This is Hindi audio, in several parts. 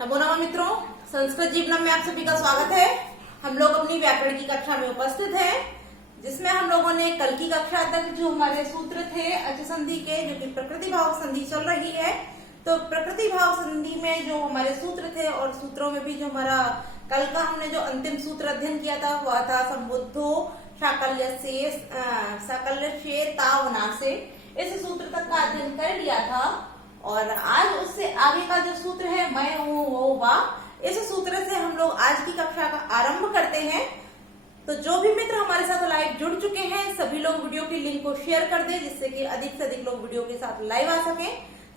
नमो नमः मित्रों, संस्कृत जीवनम में आप सभी का स्वागत है। हम लोग अपनी व्याकरण की कक्षा में उपस्थित हैं, जिसमें हम लोगों ने कल की कक्षा तक जो हमारे सूत्र थे अच संधि के, जो कि प्रकृति भाव संधि चल रही है, तो प्रकृति भाव संधि में जो हमारे सूत्र थे और सूत्रों में भी जो हमारा कल का हमने जो अंतिम सूत्र अध्ययन किया था वह था संबुद्धो साकल्य तावना से। इस सूत्र तक का अध्ययन कर लिया था और आज उससे आगे का जो सूत्र है मैं हूँ वो वा, इस सूत्र से हम लोग आज की कक्षा का आरंभ करते हैं। तो जो भी मित्र हमारे साथ लाइव जुड़ चुके हैं सभी लोग वीडियो की लिंक को शेयर कर दें, जिससे कि अधिक से अधिक लोग वीडियो के साथ लाइव आ सकें।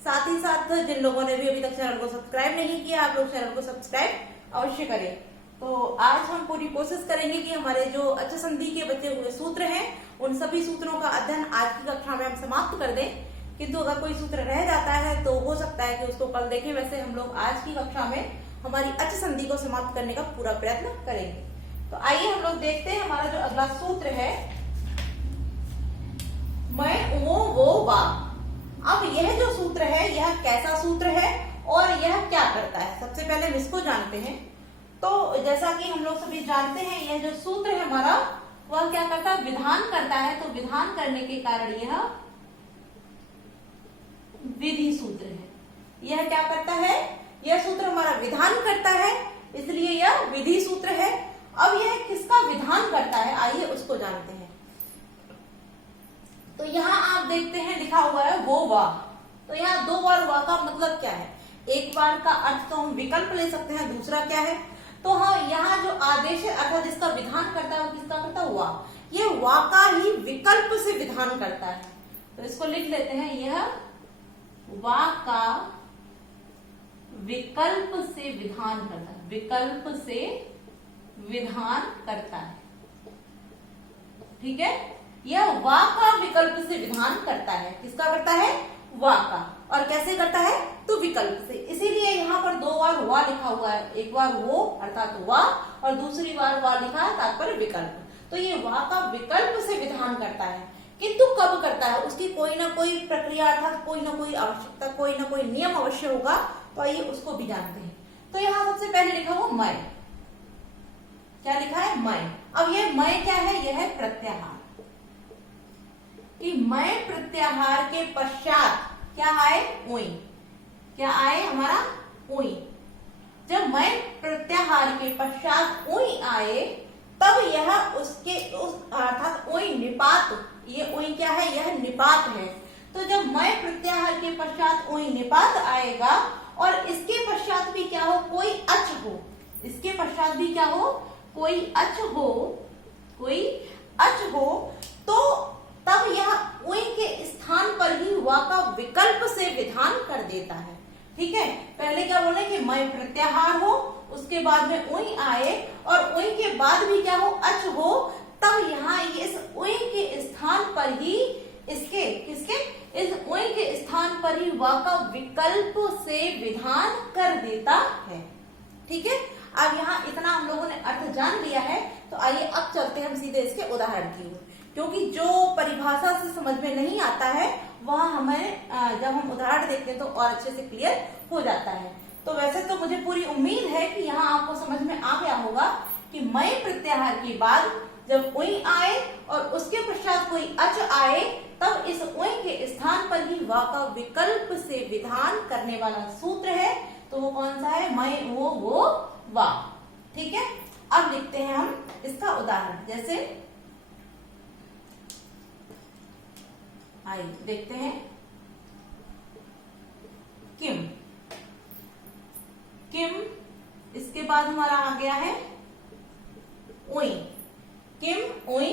साथ ही साथ जिन लोगों ने भी अभी तक चैनल को सब्सक्राइब नहीं किया, आप लोग चैनल को सब्सक्राइब अवश्य करें। तो आज हम पूरी कोशिश करेंगे कि हमारे जो अच संधि के बचे हुए सूत्र हैं उन सभी सूत्रों का अध्ययन आज की कक्षा में हम समाप्त कर दें। किंतु अगर कोई सूत्र रह जाता है तो हो सकता है कि उसको कल देखें। वैसे हम लोग आज की कक्षा में हमारी अच संधि को समाप्त करने का पूरा प्रयत्न करेंगे। तो आइए हम लोग देखते हैं हमारा जो अगला सूत्र है मैं वो वा। अब यह जो सूत्र है यह कैसा सूत्र है और यह क्या करता है, सबसे पहले हम इसको जानते हैं। तो जैसा कि हम लोग सभी जानते हैं यह जो सूत्र है हमारा वह क्या करता है, विधान करता है। तो विधान करने के कारण यह विधि सूत्र है। यह क्या करता है, यह सूत्र हमारा विधान करता है, इसलिए यह विधि सूत्र है। अब यह किसका विधान करता है आइए उसको जानते हैं। तो यहाँ आप देखते हैं लिखा हुआ है वो वा। तो यहाँ दो बार वा का मतलब क्या है, एक बार का अर्थ तो हम विकल्प ले सकते हैं, दूसरा क्या है तो हाँ यहाँ जो आदेश है अर्थात जिसका विधान करता है वो किसका करता है, वा। ये वा का ही विकल्प से विधान करता है। तो इसको लिख लेते हैं, यह वा का विकल्प से विधान करता है, विकल्प से विधान करता है। ठीक है, यह वा का विकल्प से विधान करता है। किसका करता है, वा का। और कैसे करता है, तो विकल्प से। इसीलिए यहाँ पर दो बार वा लिखा हुआ है, एक बार वो अर्थात वा और दूसरी बार वा लिखा है तात्पर्य विकल्प। तो ये वा का विकल्प से विधान करता है, किंतु कब करता है उसकी कोई ना कोई प्रक्रिया अर्थात कोई ना कोई आवश्यकता, कोई ना कोई नियम अवश्य होगा। तो आइए उसको भी जानते हैं। तो यहाँ सबसे पहले लिखा हुआ मैं, क्या लिखा है, मैं। अब ये मैं क्या है, यह है प्रत्याहार। कि मैं प्रत्याहार के पश्चात क्या आए, ओई। क्या आए हमारा, ओई। जब मैं प्रत्याहार के पश्चात ओई आए तब यह उसके अर्थात ओई निपात, ये ओई क्या है, यह निपात है। तो जब मैं प्रत्याहार के पश्चात ओई निपात आएगा और इसके पश्चात भी क्या हो, कोई अच हो, इसके पश्चात भी क्या हो, कोई अच हो, कोई अच हो, तो तब यह ओई के स्थान पर ही वा का विकल्प से विधान कर देता है। ठीक है, पहले क्या बोले कि मैं प्रत्याहार हो, उसके बाद में ओई आए और ओई के बाद भी क्या हो, अच हो, तब यहाँ इस ओई के स्थान पर ही इसके किसके, इस ओई के स्थान पर ही वा का विकल्प से विधान कर देता है। ठीक है, अब यहाँ इतना हम लोगों ने अर्थ जान लिया है। तो आइए अब चलते हैं हम सीधे इसके उदाहरण की ओर, क्योंकि जो परिभाषा से समझ में नहीं आता है वह हमें जब हम उदाहरण देखते हैं तो और अच्छे से क्लियर हो जाता है। तो वैसे तो मुझे पूरी उम्मीद है कि यहाँ आपको समझ में आ गया होगा कि मैं प्रत्याहार के बाद जब ओई आए और उसके पश्चात कोई अच आए तब इस ओई के स्थान पर ही वा का विकल्प से विधान करने वाला सूत्र है। तो वो कौन सा है, मैं वो वा। ठीक है, अब लिखते हैं हम इसका उदाहरण। जैसे आइए देखते हैं, किम, किम, इसके बाद हमारा आ गया है ओई, किम ओई,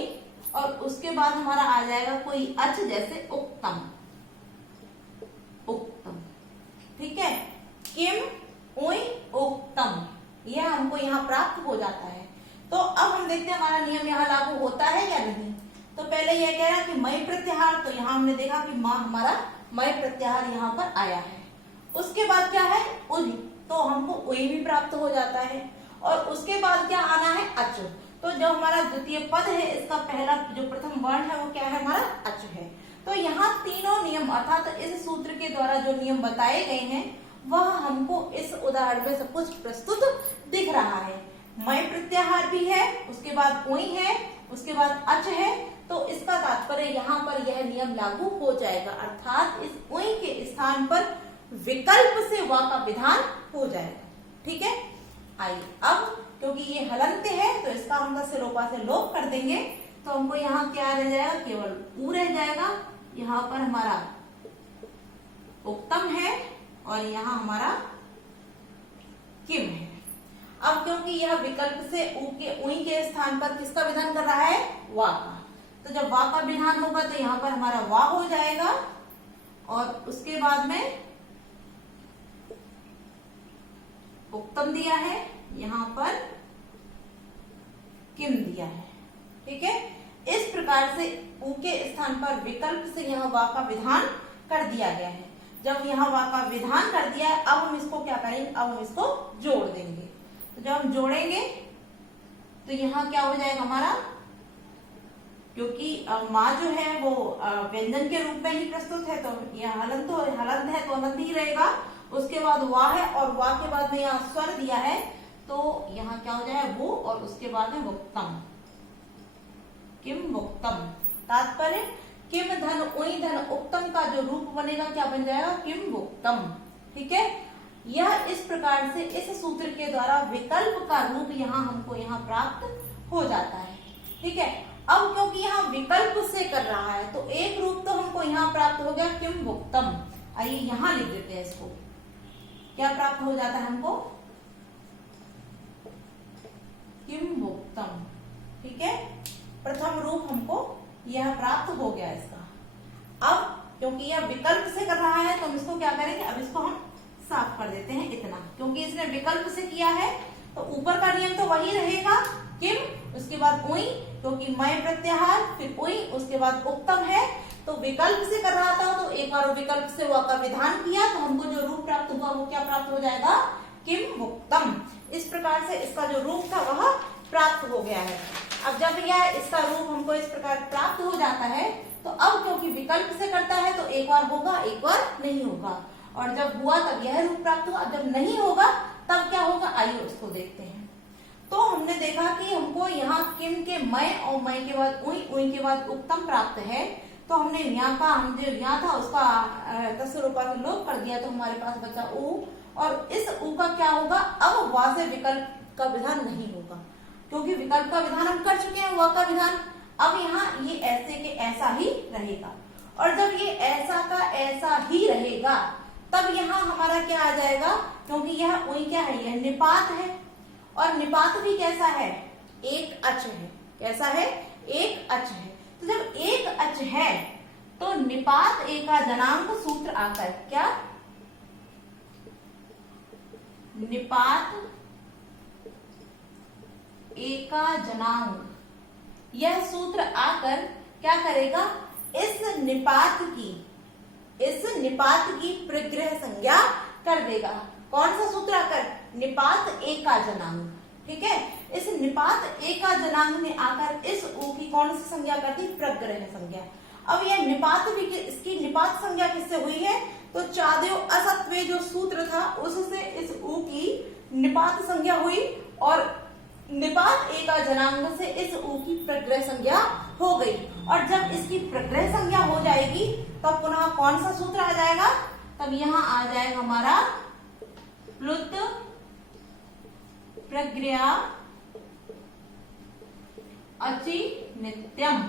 और उसके बाद हमारा आ जाएगा कोई अच, जैसे उक्तम, उक्तम। ठीक है, किम ओई उक्तम, यह हमको यहाँ प्राप्त हो जाता है। तो अब हम देखते हैं हमारा नियम यहाँ लागू होता है या नहीं। तो पहले यह कह रहा कि मैं प्रत्याहार, तो यहाँ हमने देखा कि माँ हमारा मैं प्रत्याहार यहाँ पर आया है। उसके बाद क्या है, उई, तो हमको उई भी प्राप्त हो जाता है। और उसके बाद क्या आना है, अच। तो जो हमारा द्वितीय पद है इसका पहला जो प्रथम वर्ण है वो क्या है, हमारा अच है। तो यहाँ तीनों नियम अर्थात इस सूत्र के द्वारा जो नियम बताए गए हैं वह हमको इस उदाहरण में सब कुछ प्रस्तुत दिख रहा है। मय प्रत्याहार भी है, उसके बाद उई है, उसके बाद अच है, तो इसका तात्पर्य यहाँ पर यह नियम लागू हो जाएगा, अर्थात इस उई के स्थान पर विकल्प से वा का विधान हो जाएगा। ठीक है, आइए अब क्योंकि ये हलंत है तो इसका हम से लोपा से लोप कर देंगे, तो हमको यहाँ क्या रह जाएगा, केवल ऊ रह जाएगा। यहाँ पर हमारा उक्तम है और यहाँ हमारा किम है। अब क्योंकि यह विकल्प से उई के स्थान पर किसका विधान कर रहा है, वा का, तो जब वा का विधान होगा तो यहाँ पर हमारा वा हो जाएगा और उसके बाद में उक्तम दिया है, यहाँ पर किम दिया है। ठीक है, इस प्रकार से ऊ के स्थान पर विकल्प से यहाँ वा का विधान कर दिया गया है। जब यहाँ वा का विधान कर दिया है, अब हम इसको क्या करेंगे, अब हम इसको जोड़ देंगे। तो जब हम जोड़ेंगे तो यहाँ क्या हो जाएगा हमारा, क्योंकि माँ जो है वो व्यंजन के रूप में ही प्रस्तुत है, तो यह हलंत है तो हलंत ही रहेगा। उसके बाद वा है और वा के बाद में यहाँ स्वर दिया है, तो यहाँ क्या हो जाएगा वो, और उसके बाद में वक्तम, किम वक्तम। तात्पर्य किम धन उई धन उक्तम का जो रूप बनेगा क्या बन जाएगा, किम वक्तम। ठीक है, यह इस प्रकार से इस सूत्र के द्वारा विकल्प का रूप यहाँ हमको यहाँ प्राप्त हो जाता है। ठीक है, अब क्योंकि यहाँ विकल्प से कर रहा है तो एक रूप तो हमको यहाँ प्राप्त हो गया, किम वक्तम। आइए यहाँ लिख देते हैं इसको, क्या प्राप्त हो जाता है हमको, किम वक्तम। ठीक है, प्रथम रूप हमको यह प्राप्त हो गया इसका। अब क्योंकि यह विकल्प से कर रहा है तो हम इसको क्या करेंगे, अब इसको हम साफ कर देते हैं इतना, क्योंकि इसने विकल्प से किया है तो ऊपर का नियम तो वही रहेगा, किम, उसके बाद उई, क्योंकि मय प्रत्याहार, फिर उई, उसके बाद उक्तम है, तो विकल्प से कर रहा था तो एक बार विकल्प से वा का विधान किया तो हमको जो रूप प्राप्त हुआ वो क्या प्राप्त हो जाएगा, किम वक्तम। इस प्रकार से इसका जो रूप था वह प्राप्त हो गया है। अब जब यह इसका रूप हमको इस प्रकार प्राप्त हो जाता है तो अब क्योंकि विकल्प से करता है तो एक बार होगा एक बार नहीं होगा, और जब हुआ तब यह रूप प्राप्त हुआ, जब नहीं होगा तब क्या होगा, आइए उसको देखते हैं। तो हमने देखा कि हमको यहाँ किम के मय और मय के बाद उई, उई के बाद उक्तम प्राप्त है, तो हमने यहाँ का हम जो यहाँ था उसका तस्य रूपा से लोप कर दिया, तो हमारे पास बचा ऊ, और इस ऊ का क्या होगा, अब वा से विकल्प का विधान नहीं होगा, क्योंकि विकल्प का विधान हम कर चुके हैं, वा का विधान। अब यहाँ ये ऐसे के ऐसा ही रहेगा, और जब ये ऐसा का ऐसा ही रहेगा तब यहाँ हमारा क्या आ जाएगा, क्योंकि यह उई क्या है, यह निपात है, और निपात भी कैसा है, एक अच है। कैसा है, एक अच है। तो जब एक अच है तो निपात एका जनांक सूत्र आकर, क्या, निपात एका जनांक, यह सूत्र आकर क्या करेगा, इस निपात की प्रग्रह संज्ञा कर देगा। कौन सा सूत्र आकर, निपात एका जनांक। ठीक है, इस निपात एका जनांक ने आकर इस ऊ की कौन सी संज्ञा कर दी, प्रग्रह संज्ञा। अब यह निपात भी, इसकी निपात संज्ञा किससे हुई है, तो चादेव असत्वे जो सूत्र था उससे इस ऊ की निपात संज्ञा हुई, और निपात एका जनांग से इस ऊ की प्रग्रह संज्ञा हो गई। और जब इसकी प्रग्रह संज्ञा हो जाएगी तब पुनः कौन सा सूत्र आ जाएगा, तब यहाँ आ जाएगा हमारा प्लुत प्रग्रह अचि नित्यम।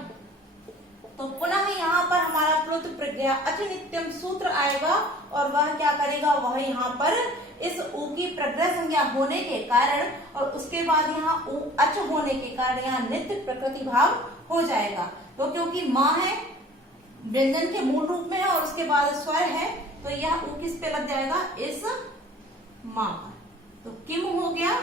तो पुनः यहाँ पर हमारा प्लुत प्रग्रह अचि नित्यम सूत्र आएगा, और वह क्या करेगा, वह यहाँ पर इस ऊ की प्रग्रह संज्ञा होने के कारण और उसके बाद यहाँ ऊ अच होने के कारण यहाँ नित्य प्रकृति भाव हो जाएगा। तो क्योंकि माँ है, व्यंजन के मूल रूप में है, और उसके बाद स्वर है, तो यह ऊ किस पे लग जाएगा, इस माँ पर। तो किम हो गया,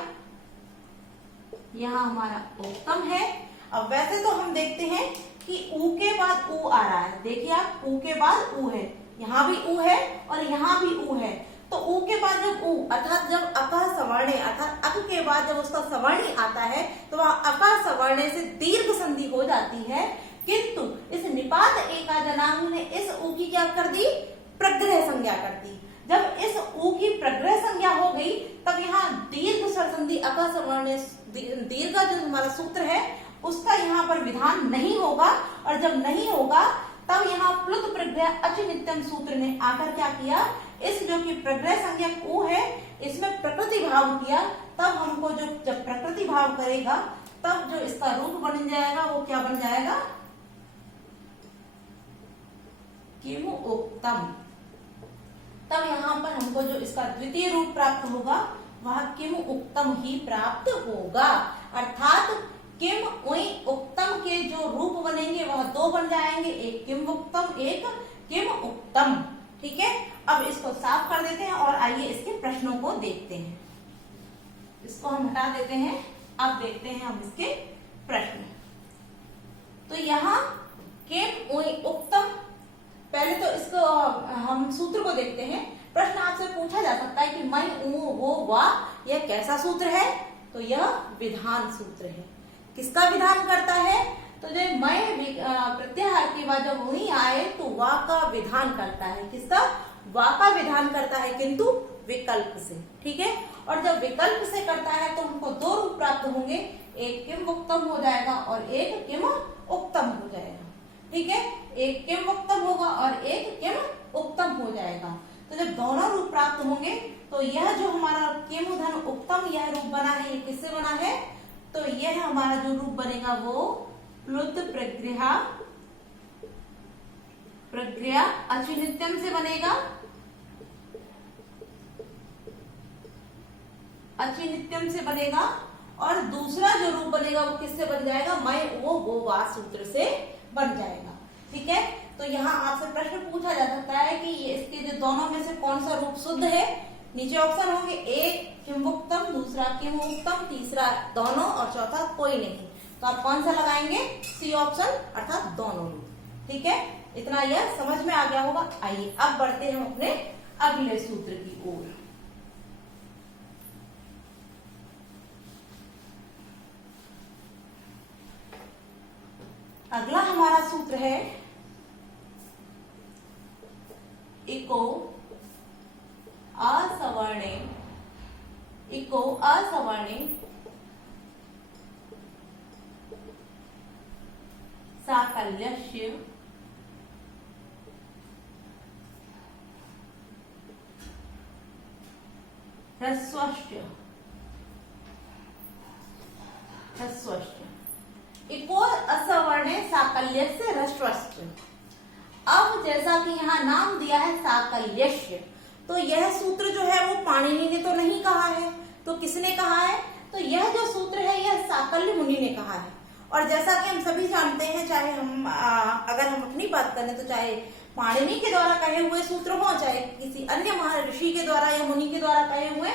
यहाँ हमारा उत्तम है। अब वैसे तो हम देखते हैं कि ऊ के बाद ऊ आ रहा है, देखिए आप, ऊ के बाद ऊ है, यहाँ भी ऊ है और यहाँ भी ऊ है। तो ऊ के बाद जब ऊ, अर्थात जब अका सवर्णे, अर्थात अक के बाद जब उसका सवर्णी आता है तो वह अका सवर्णे से दीर्घ संधि हो जाती है, किंतु इस निपात एका जनांग ने इस ऊ की क्या कर दी, प्रग्रह संज्ञा कर दी। जब इस ऊ की प्रग्रह संज्ञा हो गई तब यहाँ दीर्घ स्वर संधि अका सवर्ण दीर्घ का जो हमारा सूत्र है उसका यहाँ पर विधान नहीं होगा, और जब नहीं होगा तब यहाँ प्लुत प्रग्रह अच नित्यम सूत्र ने आकर क्या किया, इस जो कि प्रग्रह संज्ञा ऊ है इसमें प्रकृति भाव किया। तब हमको जो जब प्रकृति भाव करेगा तब जो इसका रूप बन जाएगा वो क्या बन जाएगा, किमु उक्तम। तब यहाँ पर हमको जो इसका द्वितीय रूप प्राप्त होगा वह किमु उक्तम ही प्राप्त होगा। अर्थात किम उई उक्तम के जो रूप बनेंगे वह दो बन जाएंगे, एक किम उक्तम एक किम उक्तम। ठीक है, अब इसको साफ कर देते हैं और आइए इसके प्रश्नों को देखते हैं। इसको हम हटा देते हैं, अब देखते हैं हम इसके प्रश्न। तो यहाँ किम उई उक्तम, पहले तो इसको हम सूत्र को देखते हैं। प्रश्न आपसे पूछा जा सकता है कि मैं ऊ वो वा यह कैसा सूत्र है, तो यह विधान सूत्र है। किसका विधान करता है, तो जो मैं प्रत्याहार के बाद जब वही आए तो वा का विधान करता है। किसका, वा का विधान करता है, किंतु विकल्प से। ठीक है, और जब विकल्प से करता है तो हमको दो रूप प्राप्त होंगे, एक किम उक्तम हो जाएगा और एक किम उक्तम हो जाएगा। ठीक है, एक किम उक्तम होगा और एक किम उक्तम हो जाएगा। तो जब दोनों रूप प्राप्त होंगे तो यह जो हमारा किम धन उक्तम यह रूप बना है, ये किससे बना है, तो यह हमारा जो रूप बनेगा वो प्लुत प्रग्रह अचिनित्यम से बनेगा, अचिनित्यम से बनेगा। और दूसरा जो रूप बनेगा वो किससे बन जाएगा, मैं वो वा सूत्र से बन जाएगा। ठीक है, तो यहाँ आपसे प्रश्न पूछा जा सकता है कि ये इसके जो दोनों में से कौन सा रूप शुद्ध है। नीचे ऑप्शन होंगे, एक किमुक्तम, दूसरा किमुक्तम, तीसरा दोनों और चौथा कोई नहीं। तो आप कौन सा लगाएंगे, सी ऑप्शन, अर्थात दोनों रूप। ठीक है, इतना यह समझ में आ गया होगा। आइए अब बढ़ते हैं अपने अगले सूत्र की ओर। अगला हमारा सूत्र है इको असवर्णे, इको असवर्णे साकल्यस्य ह्रस्वश्च इको असवर्णे साकल्यस्य ह्रस्वश्च। अब जैसा कि यहाँ नाम दिया है साकल्यस्य, तो यह सूत्र जो है वो पाणिनि ने तो नहीं कहा है, तो किसने कहा है, तो यह जो सूत्र है यह साकल्य मुनि ने कहा है। और जैसा कि हम सभी जानते हैं, चाहे हम अगर हम अपनी बात करें तो चाहे पाणिनि के द्वारा कहे हुए सूत्र हो, चाहे किसी अन्य महर्षि के द्वारा या मुनि के द्वारा कहे हुए,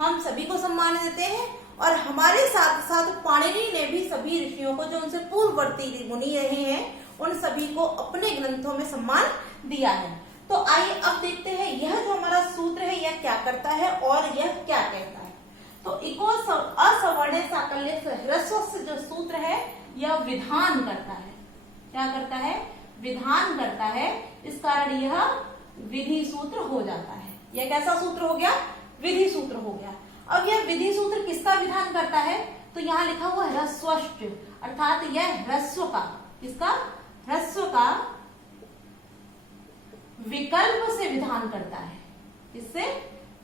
हम सभी को सम्मान देते हैं। और हमारे साथ साथ पाणिनि ने भी सभी ऋषियों को, जो उनसे पूर्ववर्ती मुनि रहे हैं, उन सभी को अपने ग्रंथों में सम्मान दिया है। तो आइए अब देखते हैं यह जो हमारा सूत्र है यह क्या करता है और यह क्या कहता है। तो इको असवर्णे साकल्य ह्रस्व से जो सूत्र है यह विधान करता है। क्या करता है, विधान करता है। इस कारण यह विधि सूत्र हो जाता है। यह कैसा सूत्र हो गया, विधि सूत्र हो गया। अब यह विधि सूत्र किसका विधान करता है, तो यहाँ लिखा हुआ ह्रस्वश्च, अर्थात यह ह्रस्व का, किसका, ह्रस्व का विकल्प से विधान करता है। किससे,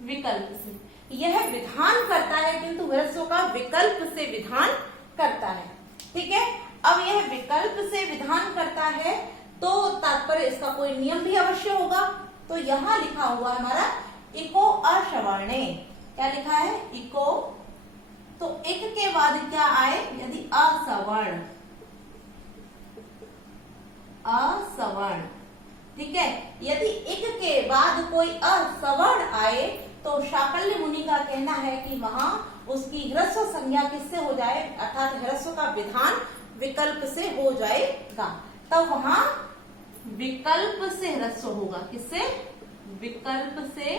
विकल्प से। यह विधान करता है किंतु ह्रस्व का विकल्प से विधान करता है। ठीक है, अब यह विकल्प से विधान करता है तो तात्पर्य इसका कोई नियम भी अवश्य होगा। तो यहाँ लिखा हुआ हमारा इको असवर्णे, क्या लिखा है, इको, तो एक के बाद क्या आए, यदि असवर्ण, असवर्ण, ठीक है, यदि एक के बाद कोई असवर्ण आए तो शाकल्य मुनि का कहना है कि वहां उसकी ह्रस्व संज्ञा किससे हो जाए, अर्थात ह्रस्व का विधान विकल्प से हो जाएगा। तब वहां विकल्प से ह्रस्व होगा, किससे, विकल्प से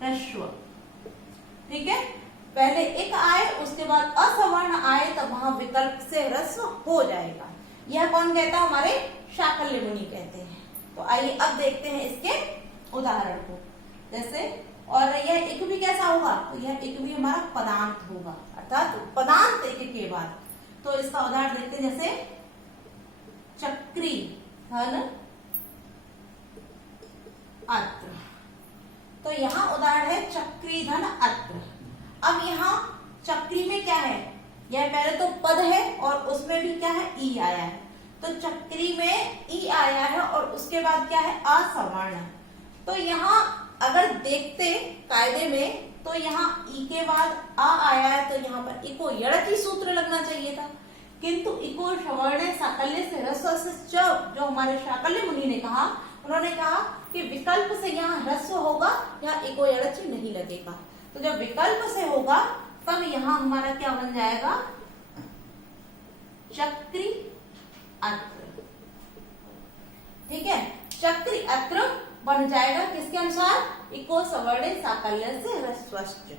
ह्रस्व। ठीक है, पहले एक आए उसके बाद असवर्ण आए तब वहां विकल्प से ह्रस्व हो जाएगा। यह कौन कहता है, हमारे शाकल्य मुनि कहते हैं। तो आइए अब देखते हैं इसके उदाहरण को। जैसे, और यह इक भी कैसा होगा, तो यह इक भी हमारा पदांत होगा, अर्थात पदांत इक के बाद। तो इसका उदाहरण देखते हैं, जैसे चक्री धन अत्र। तो यहाँ उदाहरण है चक्री धन अत्र। अब यहाँ चक्री में क्या है, यह पहले तो पद है और उसमें भी क्या है, ई आया है। तो चक्री में ई आया है और उसके बाद क्या है, असवर्ण। तो यहाँ अगर देखते कायदे में, तो यहाँ ई के बाद आ आया है, तो यहाँ पर इको यड़ची सूत्र लगना चाहिए था, किंतु इको सवर्ण साकल्य से ह्रस्व से च, जो हमारे शाकल्य मुनि ने कहा, उन्होंने कहा कि विकल्प से यहाँ ह्रस्व होगा, यहाँ इको यड़ची नहीं लगेगा। तो जब विकल्प से होगा तब यहाँ हमारा क्या बन जाएगा, चक्री अत्र। ठीक है, चक्री अत्र बन जाएगा किसके अनुसार, इको सवर्ण साकल्य से ह्रस्वश्च।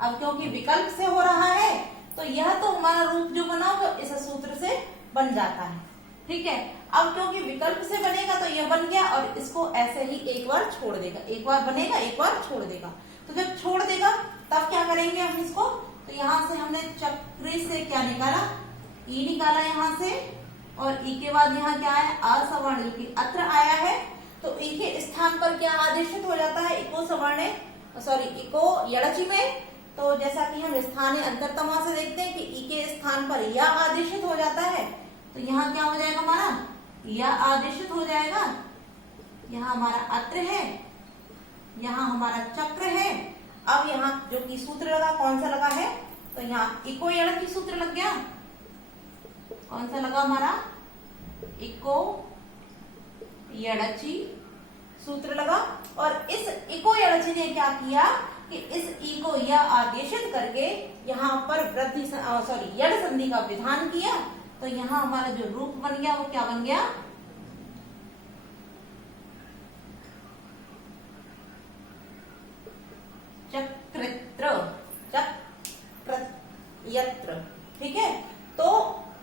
अब क्योंकि विकल्प से हो रहा है, तो यह तो हमारा रूप जो बना वो इस सूत्र से बन जाता है। ठीक है, अब क्योंकि विकल्प से बनेगा तो यह बन गया, और इसको ऐसे ही एक बार छोड़ देगा, एक बार बनेगा एक बार छोड़ देगा। तो जब छोड़ देगा तब क्या करेंगे हम इसको, तो यहाँ से हमने चक्री से क्या निकाला, ई निकाला यहाँ से, और ई के बाद यहाँ क्या है, असवर्ण, जो कि अत्र आया है। तो ई के स्थान पर क्या आदेशित हो जाता है, इको सवर्ण, सॉरी इको यड़ची में। तो जैसा कि हम स्थानीय अंतरतमा से देखते हैं कि ई के स्थान पर या आदेशित हो जाता है, तो यहाँ क्या हो जाएगा हमारा, या आदेशित हो जाएगा। यहाँ हमारा अत्र है, यहाँ हमारा चक्र है। अब यहाँ जो कि सूत्र लगा, कौन सा लगा है, तो यहाँ इको यड़ची सूत्र लग गया। कौन सा लगा हमारा, इको यड़ची सूत्र लगा। और इस इको यड़ची ने क्या किया कि इस ई को या आदेशित करके यहाँ पर वृद्धि सॉरी यड़ संधि का विधान किया। तो यहाँ हमारा जो रूप बन गया वो क्या बन गया, चक्रित्र, चक्रयत्र। ठीक है, तो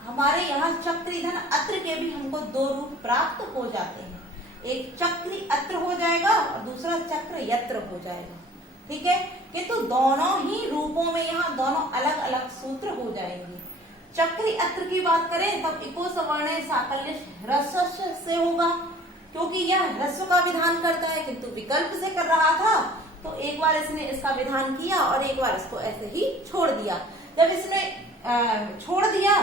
हमारे यहाँ चक्री धन अत्र के भी हमको दो रूप प्राप्त हो जाते हैं, एक चक्री अत्र हो जाएगा और दूसरा चक्र यत्र हो जाएगा। ठीक है, किंतु दोनों ही रूपों में यहाँ दोनों अलग अलग सूत्र हो जाएंगे। चक्री अत्र की बात करें तब इको सवर्ण साकल्य ह्रस्व से होगा, क्योंकि यह ह्रस्व का विधान करता है, किंतु विकल्प से कर रहा था। तो एक बार इसने इसका विधान किया और एक बार इसको ऐसे ही छोड़ दिया। जब इसने छोड़ दिया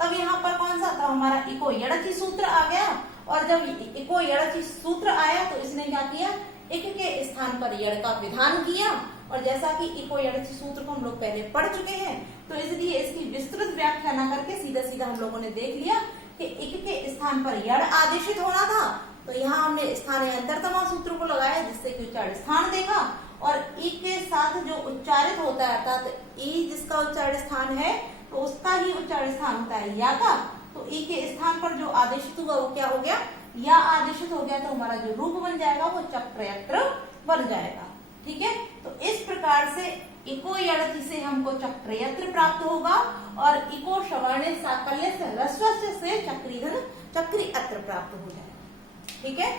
तब यहाँ पर कौन सा था, हमारा इको यड़ची सूत्र आ गया। और जब इको यड़ची सूत्र आया तो इसने क्या किया, इक के स्थान पर यड़ का विधान किया। और जैसा कि इको यड़ची सूत्र को हम लोग पहले पढ़ चुके हैं, तो इसलिए इसकी विस्तृत व्याख्या न करके सीधा सीधा हम लोगों ने देख लिया कि इक के स्थान पर यड़ आदेशित होना था। तो यहाँ हमने स्थानीय अंतरतमा सूत्र को लगाया, जिससे कि उच्चारण स्थान देखा। और ई के साथ जो उच्चारित होता है, अर्थात ई जिसका उच्चारण स्थान है तो उसका ही उच्चारण स्थान होता है या का। तो ई के स्थान पर जो आदेशित हुआ वो क्या हो गया, या आदेशित हो गया। तो हमारा जो रूप बन जाएगा वो चक्रयत्र बन जाएगा। ठीक है, तो इस प्रकार से इको यड़ची से हमको चक्रयत्र प्राप्त होगा और इको सवर्ण साकल्य से ह्रस्व से चक्रीधन चक्री अत्र प्राप्त हो जाएगा। ठीक है,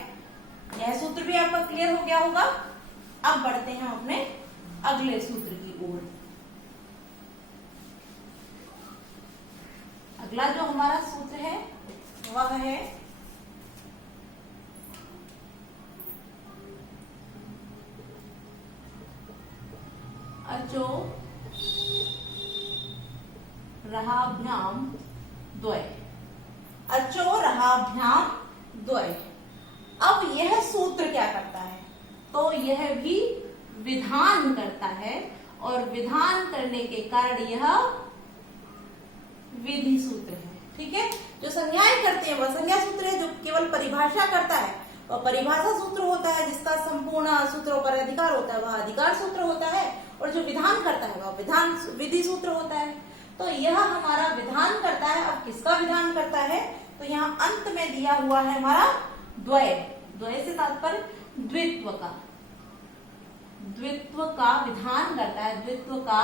यह सूत्र भी आपका क्लियर हो गया होगा। अब बढ़ते हैं अपने अगले सूत्र की ओर। अगला जो हमारा सूत्र है वह है अचो रहाभ्याम द्वय। अचो रहाभ्याम द्वय। अब यह सूत्र क्या करता है, तो यह भी विधान करता है और विधान करने के कारण यह विधि सूत्र है। ठीक है, जो संज्ञाएं करते हैं वह संज्ञा सूत्र है, जो केवल परिभाषा करता है वह परिभाषा सूत्र होता है, जिसका संपूर्ण सूत्रों पर अधिकार होता है वह अधिकार सूत्र होता है, और जो विधान करता है वह विधान विधि सूत्र होता है। तो यह हमारा विधान करता है। अब किसका विधान करता है, तो यहाँ अंत में दिया हुआ है हमारा द्वय। द्वय से तात्पर्य द्वित्व का, द्वित्व का विधान करता है, द्वित्व का।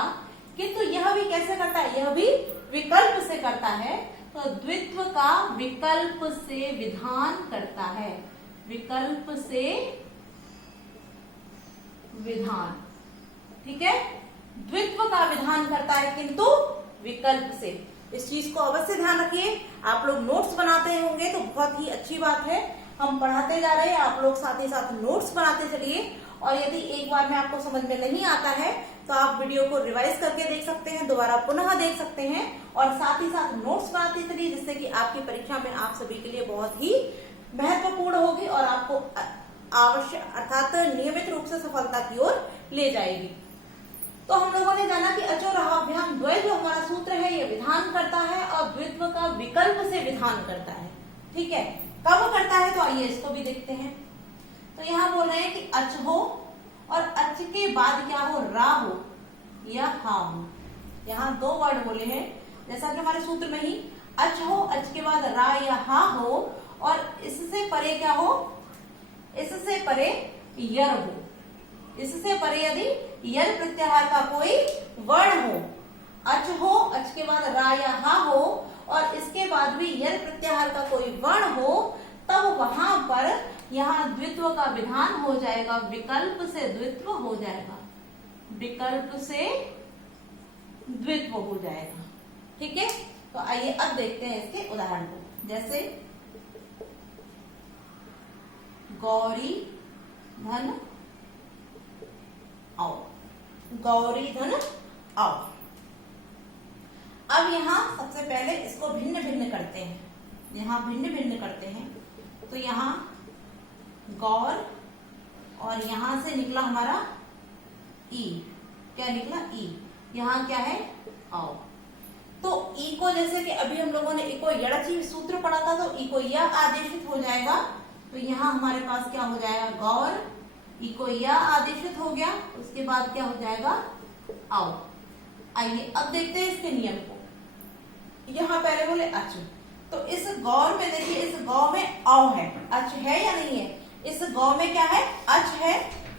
किंतु यह भी कैसे करता है, यह भी विकल्प से करता है। तो द्वित्व का विकल्प से विधान करता है, विकल्प से विधान, ठीक है। द्वित्व का विधान करता है किंतु विकल्प से। इस चीज को अवश्य ध्यान रखिए। आप लोग नोट्स बनाते होंगे तो बहुत ही अच्छी बात है, हम पढ़ाते जा रहे हैं, आप लोग साथ ही साथ नोट्स बनाते चलिए। और यदि एक बार में आपको समझ में नहीं आता है तो आप वीडियो को रिवाइज करके देख सकते हैं, दोबारा पुनः देख सकते हैं, और साथ ही साथ नोट्स बनाते चलिए, जिससे कि आपकी परीक्षा में आप सभी के लिए बहुत ही महत्वपूर्ण होगी और आपको आवश्यक अर्थात नियमित रूप से सफलता की ओर ले जाएगी। तो हम लोगों ने जाना कि अचोरहाभ्याम द्वय जो हमारा सूत्र है ये विधान करता है और द्वित्व का विकल्प से विधान करता है, ठीक है। कब करता है तो आइए इसको भी देखते हैं। तो यहाँ बोल रहे हैं कि अच हो और अच के बाद क्या हो, रा हो या हा हो। यहाँ दो वर्ड बोले हैं, जैसा कि हमारे सूत्र में ही अच हो, अच के बाद रा या हा हो, और इससे परे क्या हो, इससे परे यर हो। इससे परे यदि यल प्रत्याहार का कोई वर्ण हो, अच हो, अच के बाद रा या हा हो, और इसके बाद भी यल प्रत्याहार का कोई वर्ण हो, तब वहां पर यहाँ द्वित्व का विधान हो जाएगा, विकल्प से द्वित्व हो जाएगा, विकल्प से द्वित्व हो जाएगा, ठीक है। तो आइए अब देखते हैं इसके उदाहरण को। जैसे गौरी धन आओ, गौरी धन आओ। अब यहाँ सबसे पहले इसको भिन्न भिन्न करते हैं, यहाँ भिन्न भिन्न करते हैं। तो यहाँ गौर और यहां से निकला हमारा ई, क्या निकला ई, यहाँ क्या है आओ। तो ई को जैसे कि अभी हम लोगों ने इको यड़ची सूत्र पढ़ा था, तो ई को या आदेशित हो जाएगा। तो यहाँ हमारे पास क्या हो जाएगा, गौर, ई को या आदेशित हो गया, उसके बाद क्या हो जाएगा आओ। आइए अब देखते हैं इसके नियम को। यहाँ पहले बोले अच, तो इस गौर में देखिए, इस गौ में औ है, अच है या नहीं है। इस गौ में क्या है, अच है,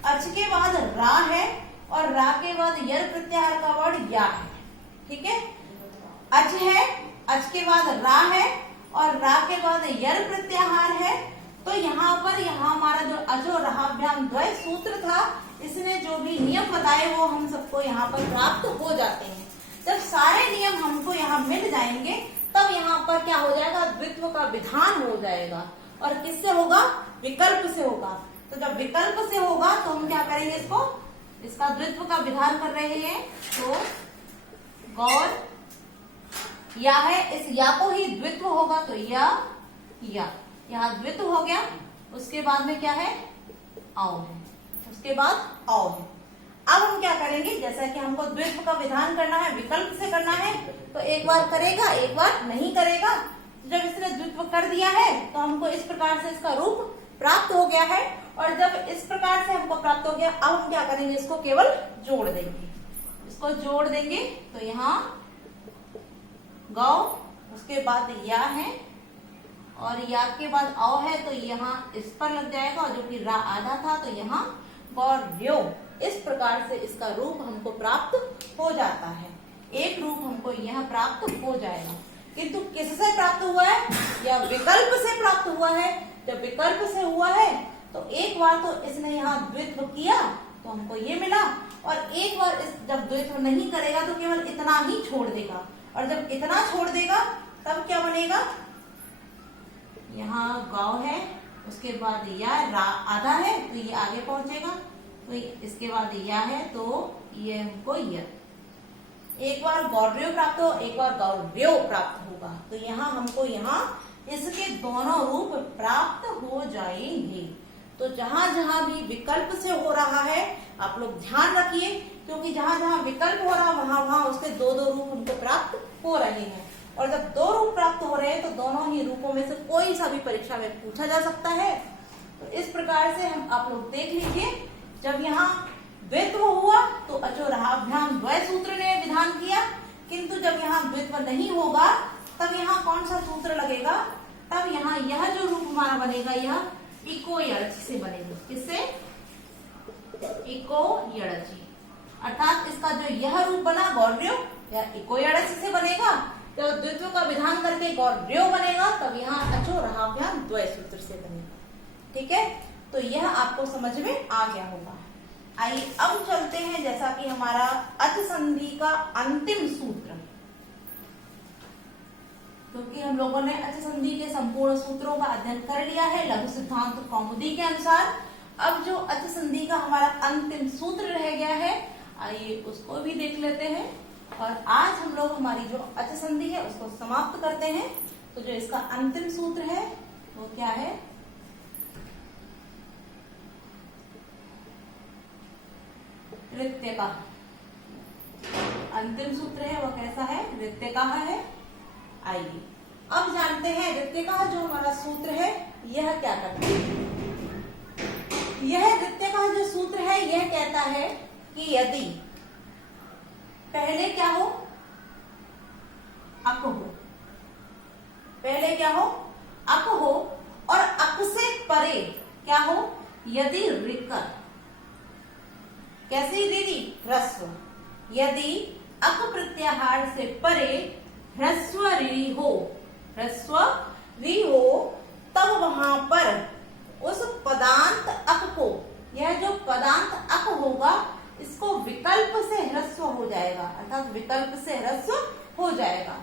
अच के बाद रा है, और रा के बाद यर प्रत्याहार का वर्ड या है, ठीक है। अच है, अच के बाद रा है, और रा के बाद यर प्रत्याहार है। तो यहाँ पर हमारा जो अचोरहाभ्याम द्वय सूत्र था, इसने जो भी नियम बताए वो हम सबको यहाँ पर प्राप्त हो जाते हैं। जब सारे नियम हमको यहाँ मिल जाएंगे तब यहाँ पर क्या हो जाएगा, द्वित्व का विधान हो जाएगा। और किससे होगा, विकल्प से होगा। तो जब विकल्प से होगा तो हम क्या करेंगे, इसको, इसका द्वित्व का विधान कर रहे हैं। तो गौर या है, इस या को ही द्वित्व होगा, तो या यहाँ द्वित्व हो गया। उसके बाद में क्या है, आओ है, उसके बाद आओ है। अब हम क्या करेंगे, जैसा कि हमको द्वित्व का विधान करना है, विकल्प से करना है, तो एक बार करेगा एक बार नहीं करेगा। जब इसने द्वित्व कर दिया है तो हमको इस प्रकार से इसका रूप प्राप्त हो गया है। और जब इस प्रकार से हमको प्राप्त हो गया, अब हम क्या करेंगे, इसको केवल जोड़ देंगे, इसको जोड़ देंगे। तो यहाँ गौ, उसके बाद या है, और या के बाद औ है, तो यहाँ इस पर लग जाएगा, और जो कि रा आधा था तो यहाँ गौर्यो। इस प्रकार से इसका रूप हमको प्राप्त हो जाता है, एक रूप हमको यह प्राप्त हो जाएगा। किंतु किससे प्राप्त हुआ है, या विकल्प से प्राप्त हुआ है। जब विकल्प से हुआ है तो एक बार तो इसने यहाँ द्वित्व किया तो हमको ये मिला, और एक बार इस जब द्वित्व नहीं करेगा तो केवल इतना ही छोड़ देगा, और जब इतना छोड़ देगा तब क्या बनेगा, यहाँ गौ है, उसके बाद या रा आधा है तो ये आगे पहुंचेगा, तो इसके बाद या है तो ये हमको य। एक बार गौर्यो प्राप्त हो, एक बार गौर्यो प्राप्त होगा। तो यहाँ हमको यहाँ इसके दोनों रूप प्राप्त हो जाएंगे। तो जहां जहां भी विकल्प से हो रहा है आप लोग ध्यान रखिए, क्योंकि जहां जहां विकल्प हो रहा है वहां वहां उसके दो दो रूप हमको प्राप्त हो रहे हैं। और जब दो रूप प्राप्त हो रहे हैं तो दोनों ही रूपों में से कोई सा भी परीक्षा में पूछा जा सकता है। तो इस प्रकार से हम आप लोग देख लीजिए, जब यहाँ द्वित्व हुआ तो अचोरहाभ्याम द्वय सूत्र ने विधान किया, किंतु जब यहाँ द्वित्व नहीं होगा तब यहाँ कौन सा सूत्र लगेगा, तब यहाँ यह जो रूप हमारा बनेगा यह इको यड़ची से बनेगा। किससे, इको यड़ची, अर्थात इसका जो यह रूप बना गौर्यो या इको यड़ची से बनेगा। जब द्वित्व का विधान करके गौर्यो बनेगा तब यहाँ अचोरहाभ्याम द्वय सूत्र से बनेगा। ठीक है, तो यह आपको समझ में आ गया होगा। आइए अब चलते हैं जैसा कि हमारा अच संधि का अंतिम सूत्र, क्योंकि हम लोगों ने अच संधि के संपूर्ण सूत्रों का अध्ययन कर लिया है लघु सिद्धांत कौमुदी के अनुसार। अब जो अच संधि का हमारा अंतिम सूत्र रह गया है, आइए उसको भी देख लेते हैं और आज हम लोग हमारी जो अच संधि है उसको समाप्त करते हैं। तो जो इसका अंतिम सूत्र है वो क्या है? रिक्त्यका। अंतिम सूत्र है वो कैसा है? रिक्त्यका है। आइए अब जानते हैं रिक्त्यका जो हमारा सूत्र है यह क्या करता है। यह रिक्त्यका जो सूत्र है यह कहता है कि यदि पहले क्या हो? अक हो। पहले क्या हो? अक हो और अक से परे क्या हो? यदि ऋकर। कैसे दीदी? ह्रस्व। यदि अक प्रत्याहार से परे ह्रस्व री हो, ह्रस्व री हो, तब वहां पर उस पदांत अक को, यह जो पदांत अक होगा इसको विकल्प से ह्रस्व हो जाएगा, अर्थात विकल्प से ह्रस्व हो जाएगा।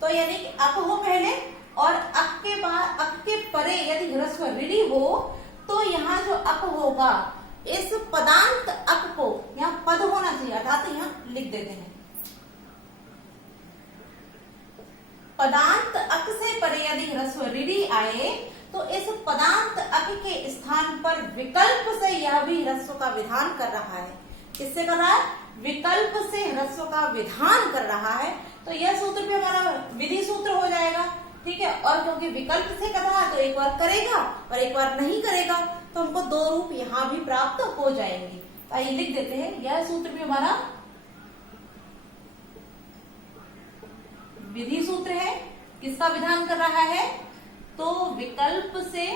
तो यानी कि अक हो पहले और अक के बाद, अक के परे यदि ह्रस्व ऋ हो तो यहाँ जो अक होगा इस पदांत अक को, यहाँ पद होना चाहिए अर्थात यहाँ लिख देते हैं पदांत अक से परे यदि ह्रस्व ऋ आए तो इस पदांत अक के स्थान पर विकल्प से यह भी ह्रस्व का विधान कर रहा है। किससे कर रहा है? विकल्प से ह्रस्व का विधान कर रहा है। तो यह सूत्र भी हमारा विधि सूत्र हो जाएगा, ठीक है। और क्योंकि विकल्प से कर रहा है तो एक बार करेगा और एक बार नहीं करेगा, तो हमको दो रूप यहाँ भी प्राप्त हो जाएंगे। तो आइए लिख देते हैं, यह सूत्र भी हमारा विधि सूत्र है। किसका विधान कर रहा है? तो विकल्प से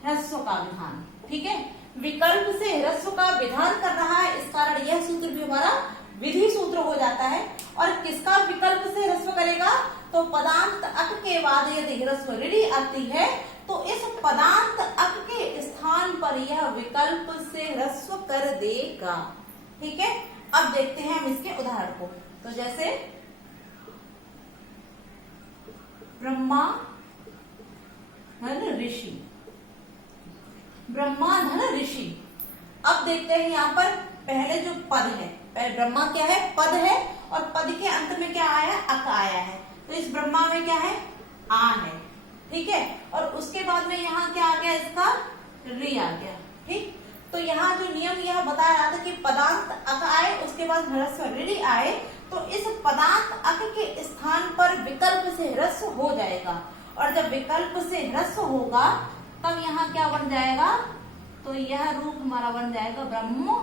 ह्रस्व का विधान, ठीक है। विकल्प से ह्रस्व का विधान कर रहा है, इस कारण यह सूत्र भी हमारा विधि सूत्र हो जाता है। और किसका विकल्प से ह्रस्व करेगा? तो पदांत अक के बाद यदि ह्रस्व ऋ आती है तो इस पदांत अक के स्थान पर यह विकल्प से ह्रस्व कर देगा, ठीक है। अब देखते हैं हम इसके उदाहरण को। तो जैसे ब्रह्मा धन ऋषि, ब्रह्मा धन ऋषि। अब देखते हैं यहाँ पर पहले जो पद है, पहले ब्रह्मा क्या है? पद है और पद के अंत में क्या आया? अक आया है। तो इस ब्रह्मा में क्या है? आ है, ठीक है। और उसके बाद में यहाँ क्या आ गया? इसका री आ गया, ठीक। तो यहाँ जो नियम यह बता रहा था कि पदांत अक आए उसके बाद ह्रस्व ऋ आए तो इस पदांत अक के स्थान पर विकल्प से ह्रस्व हो जाएगा। और जब विकल्प से ह्रस्व होगा तब यहाँ क्या बन जाएगा? तो यह रूप हमारा बन जाएगा ब्रह्म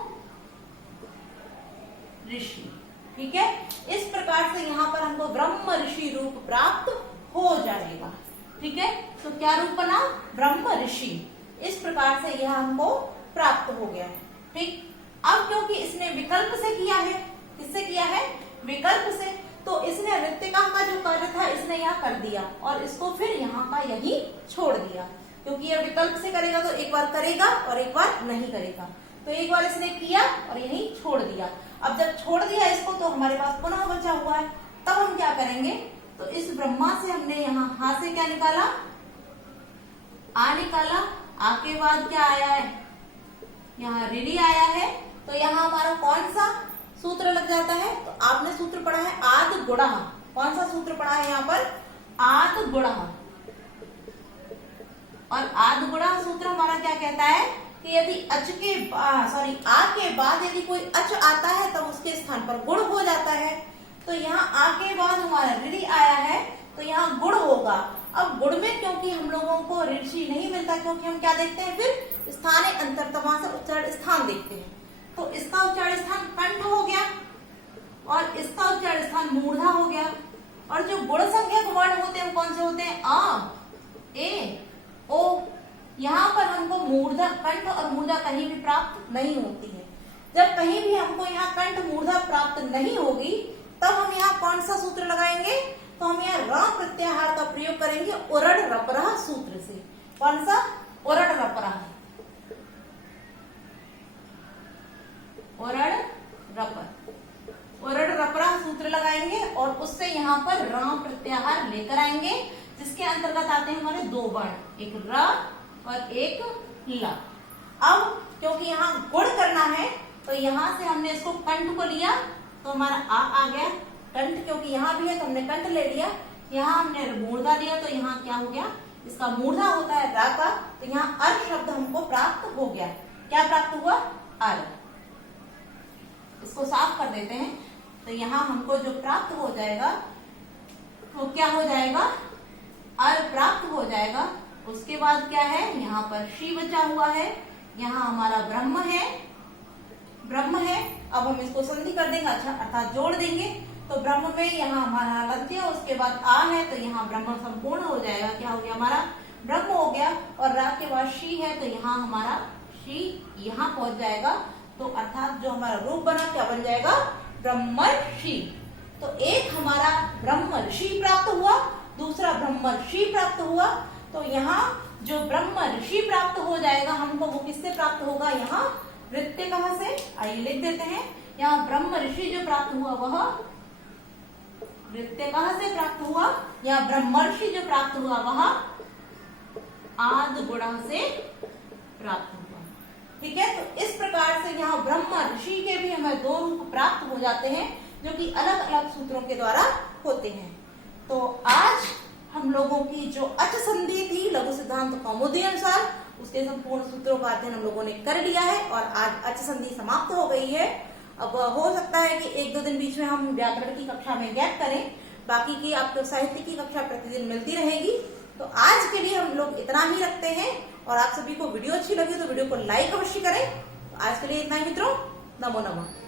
ऋषि, ठीक है। इस प्रकार से यहाँ पर हमको ब्रह्म ऋषि रूप प्राप्त हो जाएगा, ठीक है। तो क्या रूप बना? ब्रह्म ऋषि। इस प्रकार से यह हमको प्राप्त हो गया है, ठीक। अब क्योंकि इसने विकल्प से किया है, किससे किया है? विकल्प से, तो इसने रिक्त्यका का जो कार्य था इसने यहाँ कर दिया और इसको फिर यहाँ का यही छोड़ दिया। क्योंकि यह विकल्प से करेगा तो एक बार करेगा और एक बार नहीं करेगा, तो एक बार इसने किया और यही छोड़ दिया। अब जब छोड़ दिया इसको तो हमारे पास पुनः बचा हुआ है, तब हम क्या करेंगे? तो इस ब्रह्मा से हमने यहाँ हा से क्या निकाला? आ निकाला। आ के बाद क्या आया है? यहाँ ऋ आया है। तो यहाँ हमारा कौन सा सूत्र लग जाता है? तो आपने सूत्र पढ़ा है आद गुणः। कौन सा सूत्र पढ़ा है यहाँ पर? आद गुणः। और आद गुणः सूत्र हमारा क्या कहता है कि यदि अच के आ के बाद यदि कोई अच आता है तब उसके स्थान पर गुण हो जाता है। तो यहाँ आ के बाद हमारा ऋ आया है तो यहाँ गुण होगा। अब गुण में क्योंकि हम लोगों को ऋषि नहीं मिलता, क्योंकि हम क्या देखते हैं? फिर स्थाने अंतरतमा से उच्चारण स्थान देखते हैं। तो इसका उच्चारण स्थान कंठ हो गया और इसका उच्चारण स्थान मूर्धा हो गया। और जो गुण संख्यक वर्ण होते हैं वो कौन से होते हैं? आ, ए, ओ। यहाँ पर हमको मूर्धा, कंठ और मूर्धा कहीं भी प्राप्त नहीं होती है। जब कहीं भी हमको यहाँ कंठ मूर्धा प्राप्त नहीं होगी तब हम यहाँ कौन सा सूत्र लगाएंगे? तो हम यहाँ र प्रत्याहार का प्रयोग करेंगे उरण रपरह सूत्र से। कौन सा? ओरड रपरा, ओरड रपर, ओरड रपरा सूत्र लगाएंगे और उससे यहाँ पर र प्रत्याहार लेकर आएंगे, जिसके अंतर्गत आते हैं हमारे दो वर्ण, एक र और एक ल। अब क्योंकि यहाँ गुण करना है तो यहाँ से हमने इसको कंठ को लिया तो हमारा आ गया कंठ, क्योंकि यहाँ भी है तो हमने कंठ ले लिया। यहाँ हमने मूर्धा दिया तो यहाँ क्या हो गया, इसका मूर्धा होता है रा का, तो यहाँ अर शब्द हमको प्राप्त हो गया। क्या प्राप्त हुआ? अर। इसको साफ कर देते हैं तो यहाँ हमको जो प्राप्त हो जाएगा वो क्या हो जाएगा? अर प्राप्त हो जाएगा। उसके बाद क्या है, यहाँ पर शी बचा हुआ है, यहाँ हमारा ब्रह्म है, ब्रह्म है। अब हम इसको संधि कर देंगे, अच्छा अर्थात जोड़ देंगे, तो ब्रह्म में यहाँ हमारा लज्य, उसके बाद आ है तो यहाँ ब्रह्म संपूर्ण हो जाएगा। क्या हो गया? हमारा ब्रह्म हो गया। और रा के बाद शी है तो यहाँ हमारा शी यहाँ पहुंच जाएगा, तो अर्थात जो हमारा रूप बना क्या बन जाएगा? ब्रह्मर्षि। तो एक हमारा ब्रह्मर्षि प्राप्त हुआ, दूसरा ब्रह्मर्षि प्राप्त हुआ। तो यहाँ जो ब्रह्मर्षि प्राप्त हो जाएगा हमको, वो किससे प्राप्त होगा? यहाँ वृत्तिकः से। आइए लिख देते हैं, यहाँ ब्रह्मर्षि जो प्राप्त हुआ वह वृत्तिकः से प्राप्त हुआ, या ब्रह्मर्षि जो प्राप्त हुआ वह आद गुणः से प्राप्त हुआ। ठीक है, तो इस प्रकार से यहाँ ब्रह्मर्षि के भी हमें दो रूप प्राप्त हो जाते हैं, जो कि अलग अलग सूत्रों के द्वारा होते हैं। तो आज हम लोगों की जो अच संधि थी लघु सिद्धांत कौमुदी अनुसार, उसके संपूर्ण सूत्रों का अध्ययन हम लोगों ने कर लिया है और आज अच संधि समाप्त हो गई है। अब हो सकता है कि एक दो दिन बीच में हम व्याकरण की कक्षा में गैप करें, बाकी की आपको साहित्य की कक्षा प्रतिदिन मिलती रहेगी। तो आज के लिए हम लोग इतना ही रखते हैं, और आप सभी को वीडियो अच्छी लगी तो वीडियो को लाइक अवश्य करें। तो आज के लिए इतना ही मित्रों, नमो नमः।